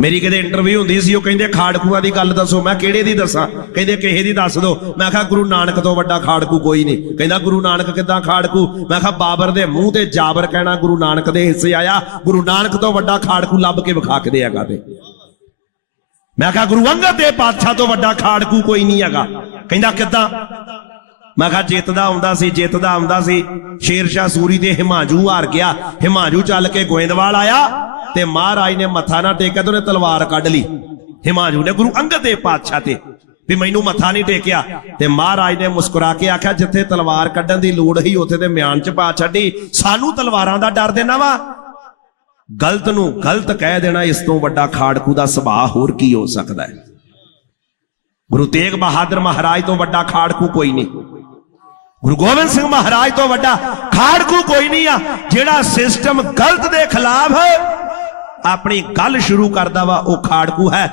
ਮੇਰੀ ਕਿਤੇ ਇੰਟਰਵਿਊ ਹੁੰਦੀ ਸੀ, ਉਹ ਕਹਿੰਦੇ, ਖਾੜਕੂਆਂ ਦੀ ਗੱਲ ਦੱਸੋ। ਮੈਂ ਕਿਹੜੇ ਦੀ ਦੱਸਾਂ? ਕਹਿੰਦੇ, ਕਿਸੇ ਦੀ ਦੱਸ ਦਿਓ ਮੈਂ ਕਿਹਾ, ਗੁਰੂ ਨਾਨਕ ਤੋਂ ਵੱਡਾ ਖਾੜਕੂ ਕੋਈ ਨਹੀਂ। ਕਹਿੰਦਾ, ਗੁਰੂ ਨਾਨਕ ਕਿੱਦਾਂ ਖਾੜਕੂ? ਮੈਂ ਕਿਹਾ, ਬਾਬਰ ਦੇ ਮੂੰਹ ਤੇ ਜਾਬਰ ਕਹਿਣਾ ਗੁਰੂ ਨਾਨਕ ਦੇ ਹਿੱਸੇ ਆਇਆ। ਗੁਰੂ ਨਾਨਕ ਤੋਂ ਵੱਡਾ ਖਾੜਕੂ ਲੱਭ ਕੇ ਵਿਖਾ ਕੇ ਦੇਗਾ ਤੇ। ਮੈਂ ਕਿਹਾ, ਗੁਰੂ ਅੰਗਦ ਦੇ ਪਾਤਸ਼ਾਹ ਤੋਂ ਵੱਡਾ ਖਾੜਕੂ ਕੋਈ ਨਹੀਂ ਹੈਗਾ। ਕਹਿੰਦਾ, ਕਿੱਦਾਂ? ਮੈਂ ਕਿਹਾ, ਜਿੱਤਦਾ ਆਉਂਦਾ ਸੀ, ਜਿੱਤਦਾ ਆਉਂਦਾ ਸੀ। ਸ਼ੇਰ ਸ਼ਾਹ ਸੂਰੀ ਤੇ ਹਿਮਾਜੂ ਹਾਰ ਗਿਆ। ਹਿਮਾਜੂ ਚੱਲ ਕੇ ਗੋਇੰਦਵਾਲ ਆਇਆ। ਤੇ ਮਹਾਰਾਜ ਨੇ ਮੱਥਾ ਨਾ ਟੇਕਿਆ ਤੇ ਉਹਨੇ ਤਲਵਾਰ ਕੱਢ ਲਈ। ਹਿਮਾਜੂ ਨੇ ਗੁਰੂ ਅੰਗਦ ਦੇਵ ਪਾਤਸ਼ਾਹ ਤੇ ਵੀ ਮੈਨੂੰ ਮੱਥਾ ਨਹੀਂ ਟੇਕਿਆ। ਤੇ ਮਹਾਰਾਜ ਨੇ ਮੁਸਕਰਾ ਕੇ ਆਖਿਆ, ਜਿੱਥੇ ਤਲਵਾਰ ਕੱਢਣ ਦੀ ਲੋੜ ਸੀ, ਉੱਥੇ ਤੇ ਮਿਆਨ ਚ ਪਾ ਛੱਡੀ। ਸਾਨੂੰ ਤਲਵਾਰਾਂ ਦਾ ਡਰ ਦੇਣਾ ਵਾ। ਗਲਤ ਨੂੰ ਗਲਤ ਕਹਿ ਦੇਣਾ, ਇਸ ਤੋਂ ਵੱਡਾ ਖਾੜਕੂ ਦਾ ਸੁਭਾਅ ਹੋਰ ਕੀ ਹੋ ਸਕਦਾ ਹੈ? ਗੁਰੂ ਤੇਗ ਬਹਾਦਰ ਮਹਾਰਾਜ ਤੋਂ ਵੱਡਾ ਖਾੜਕੂ ਕੋਈ ਨਹੀਂ। ਗੁਰੂ ਗੋਬਿੰਦ ਸਿੰਘ ਮਹਾਰਾਜ ਤੋਂ ਵੱਡਾ ਖਾੜਕੂ ਕੋਈ ਨਹੀਂ ਆ, ਜਿਹੜਾ ਸਿਸਟਮ ਗਲਤ ਦੇ ਖਿਲਾਫ ਆਪਣੀ ਗੱਲ ਸ਼ੁਰੂ ਕਰਦਾ ਵਾ ਉਹ ਖਾੜਕੂ ਹੈ।